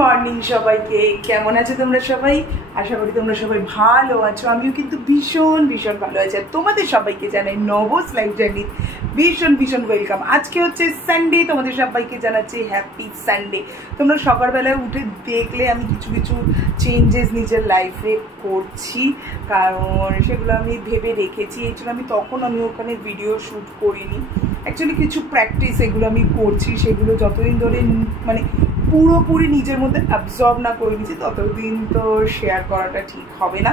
Morning সবাইকে, কেমন আছো তোমরা সবাই? আশা করি তোমরা সবাই ভালো আছো। আমিও কিন্তু ভীষণ ভীষণ ভালো আছি। আর তোমাদের সবাইকে জানাই নবস লাইফ জার্নি ভীষণ ভীষণ ওয়েলকাম। আজকে হচ্ছে সানডে, তোমাদের সবাইকে জানাচ্ছি হ্যাপি সানডে। তোমরা সকালবেলায় উঠে দেখলে আমি কিছু কিছু চেঞ্জেস নিজের লাইফে করছি, কারণ সেগুলো আমি ভেবে রেখেছি। এই জন্য আমি ওখানে ভিডিও শ্যুট করিনি। অ্যাকচুয়ালি কিছু প্র্যাকটিস এগুলো আমি করছি, সেগুলো যতদিন ধরে মানে পুরোপুরি নিজের মধ্যে অ্যাবজর্ব না করে নিচ্ছি ততদিন তো শেয়ার করাটা ঠিক হবে না।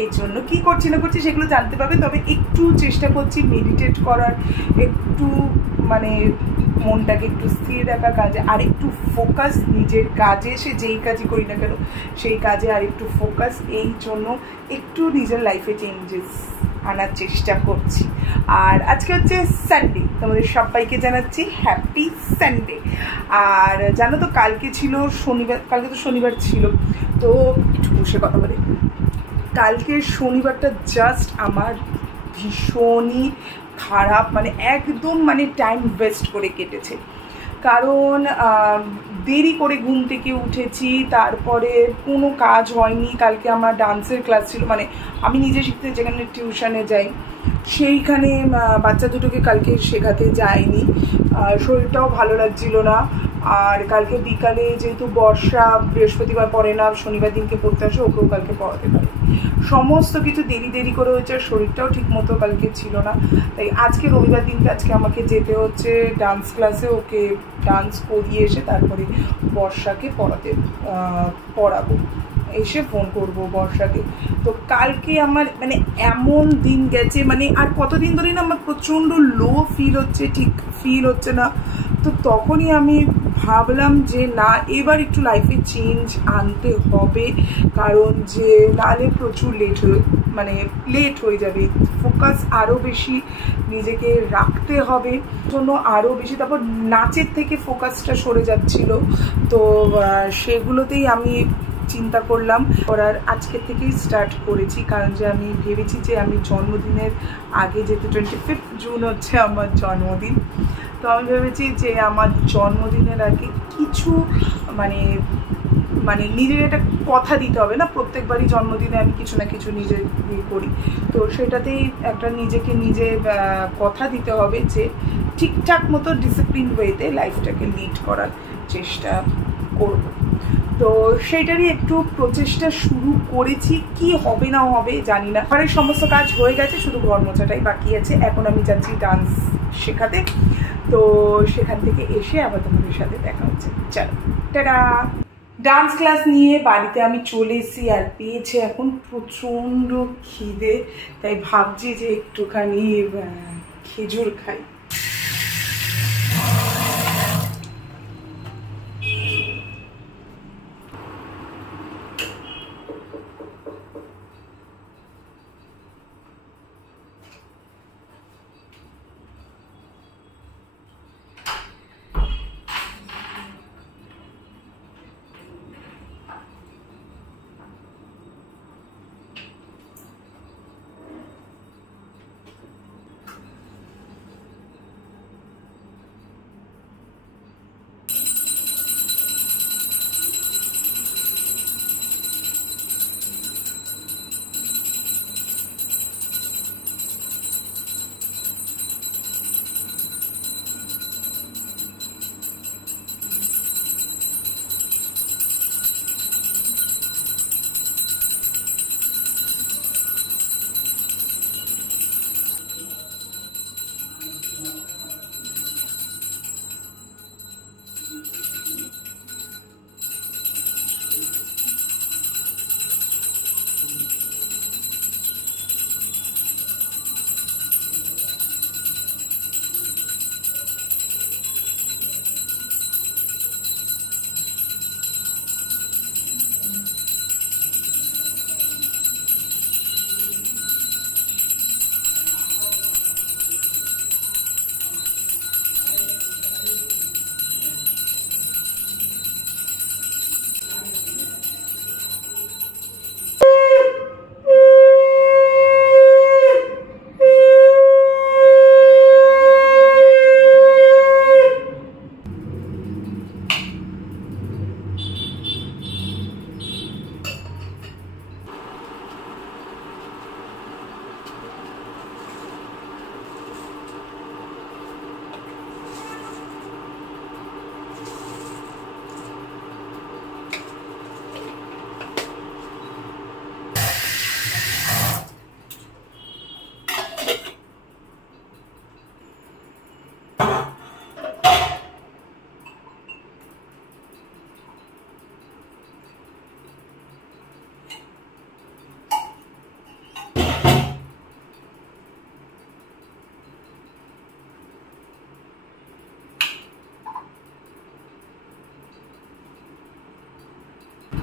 এই জন্য কী করছি না করছি সেগুলো জানতে পারবে। তবে একটু চেষ্টা করছি মেডিটেট করার, একটু মানে মনটাকে একটু স্থির রাখা কাজে, আর একটু ফোকাস নিজের কাজে, সে যেই কাজই করি না কেন সেই কাজে আর একটু ফোকাস, এই জন্য একটু নিজের লাইফে চেঞ্জেস আনার চেষ্টা করছি। আর আজকে হচ্ছে সানডে, তোমাদের সবাইকে জানাচ্ছি হ্যাপি সানডে। আর জানো তো কালকে ছিল শনিবার, কালকে তো শনিবার ছিল, তো একটু বসে কথা বলি। কালকের শনিবারটা জাস্ট আমার ভীষণই খারাপ, মানে একদম মানে টাইম ওয়েস্ট করে কেটেছে। কারণ দেরি করে ঘুম থেকে উঠেছি, তারপরে কোনো কাজ হয়নি। কালকে আমার ডান্সের ক্লাস ছিল, মানে আমি নিজে শিখতে যেখানে টিউশনে যাই সেইখানে বাচ্চা দুটোকে কালকে শেখাতে যাইনি, শরীরটাও ভালো লাগছিল না। আর কালকে বিকালে যেহেতু বর্ষা বৃহস্পতিবার পড়ে না, শনিবার দিনকে পড়তে আসে, ওকেও কালকে পড়াতে পারে। সমস্ত কিছু দেরি করে হয়েছে, আর শরীরটাও ঠিক মতো কালকে ছিল না। তাই আজকে রবিবার দিনকে আজকে আমাকে যেতে হচ্ছে ডান্স ক্লাসে, ওকে ডান্স করিয়ে এসে তারপরে বর্ষাকে পড়াবো, এসে ফোন করব বর্ষাকে। তো কালকে আমার মানে এমন দিন গেছে, মানে আর কতদিন ধরে না আমার প্রচণ্ড লো ফিল হচ্ছে, ঠিক ফিল হচ্ছে না। তো তখনই আমি ভাবলাম যে না, এবার একটু লাইফে চেঞ্জ আনতে হবে, কারণ যে নাহলে প্রচুর লেট হয়ে যাবে। ফোকাস আরও বেশি নিজেকে রাখতে হবে, জন্য আরও বেশি। তারপর নাচের থেকে ফোকাসটা সরে যাচ্ছিল, তো সেগুলোতেই আমি চিন্তা করলাম করার, আজকে থেকেই স্টার্ট করেছি। কারণ যে আমি ভেবেছি যে আমি জন্মদিনের আগে, যেহেতু 25 জুন হচ্ছে আমার জন্মদিন, তো আমি ভেবেছি যে আমার জন্মদিনের আগে কিছু মানে নিজের একটা কথা দিতে হবে না, প্রত্যেকবারই জন্মদিনে আমি কিছু না কিছু নিজে করি, তো সেটাতেই একটা নিজেকে নিজে কথা দিতে হবে যে ঠিকঠাক মতো ডিসিপ্লিন ওয়েতে লাইফটাকে লিড করার চেষ্টা করব। তো সেইটারই একটু প্রচেষ্টা শুরু করেছি, কি হবে না হবে জানি না। ঘরের সমস্ত কাজ হয়ে গেছে, শুধু ঘর মোছাটাই বাকি আছে। এখন আমি যাচ্ছি ডান্স শেখাতে, তো সেখান থেকে এসে আবার তোমাদের সাথে দেখা হচ্ছে। চলো টাটা। ডান্স ক্লাস নিয়ে বাড়িতে আমি চলে এসেছি, আর পেয়েছে এখন প্রচণ্ড খিদে, তাই ভাবছি যে একটুখানি খেজুর খাই।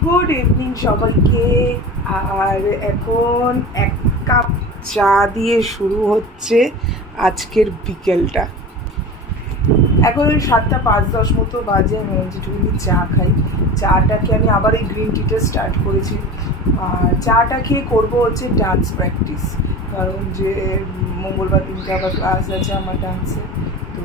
গুড ইভিনিং সবাইকে। আর এখন এক কাপ চা দিয়ে শুরু হচ্ছে আজকের বিকেলটা। এখন 7:05 মতো বাজে, আমি যেটুকুনি চা খাই। চাটাকে আমি আবার এই গ্রিন টিটা স্টার্ট করেছি। আর চাটা খেয়ে করবো হচ্ছে ডান্স প্র্যাকটিস, কারণ যে মঙ্গলবার দিনকে আবার ক্লাস আছে আমার ডান্সে, তো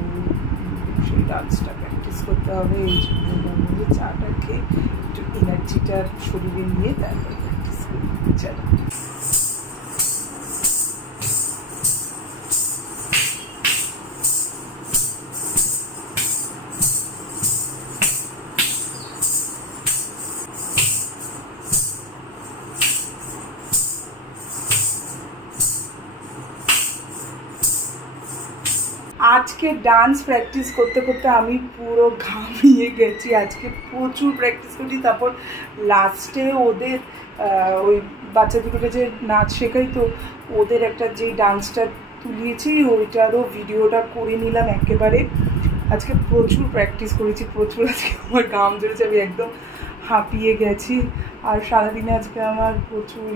সেই ডান্সটা প্র্যাকটিস করতে হবে। এই জন্য চাটা খেয়ে একটু এনার্জিটা শরীরে নিয়ে তারপর প্র্যাকটিস করি। চলো। আজকে ডান্স প্র্যাকটিস করতে করতে আমি পুরো ঘামিয়ে গেছি। আজকে প্রচুর প্র্যাকটিস করছি। তারপর লাস্টে ওদের ওই বাচ্চা দুটোকে যে নাচ শেখাই, তো ওদের একটা যে ডান্সটা তুলিয়েছি ওইটারও ভিডিওটা করে নিলাম একেবারে। আজকে প্রচুর প্র্যাকটিস করেছি, প্রচুর। আজকে আমার ঘাম ঝরেছে, আমি একদম হাঁপিয়ে গেছি। আর সারাদিনে আজকে আমার প্রচুর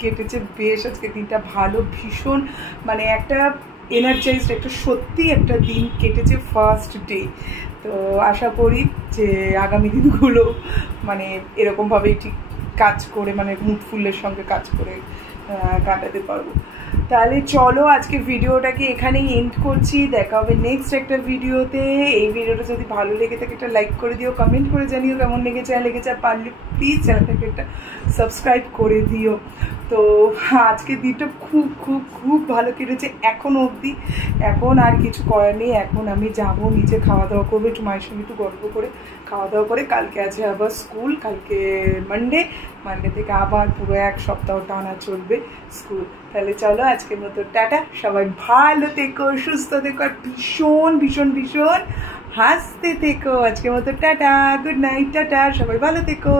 কেটেছে বেশ। আজকে দিনটা ভালো, ভীষণ একটা এনার্জাইজড, সত্যি একটা দিন কেটেছে, ফার্স্ট ডে। তো আশা করি যে আগামী দিনগুলো এরকমভাবেই ঠিক কাজ করে মুডফুলের সঙ্গে কাজ করে কাটাতে পারবো। তাহলে চলো আজকে ভিডিওটাকে এখানেই এন্ড করছি। দেখা হবে নেক্সট একটা ভিডিওতে। এই ভিডিওটা যদি ভালো লেগে থাকে একটা লাইক করে দিও, কমেন্ট করে জানিও কেমন লেগেছে। আর পারলে প্লিজ চ্যানেলটাকে একটা সাবস্ক্রাইব করে দিও। তো আজকের দিনটা খুব খুব খুব ভালো কেটেছে এখনও অবধি। এখন আর কিছু করার নেই, এখন আমি যাবো নিচে, খাওয়া দাওয়া করবো, একটু মায়ের সঙ্গে একটু গল্প করে খাওয়া দাওয়া করে। কালকে আছে আবার স্কুল, কালকে মানডে থেকে আবার পুরো এক সপ্তাহ টানা চলবে স্কুল। তাহলে চলো আজকের মতো টাটা। সবাই ভালো থেকো, সুস্থ থেকো, আর ভীষণ ভীষণ ভীষণ হাসতে থেকো। আজকের মতো টাটা, গুড নাইট, টাটা, সবাই ভালো থেকো।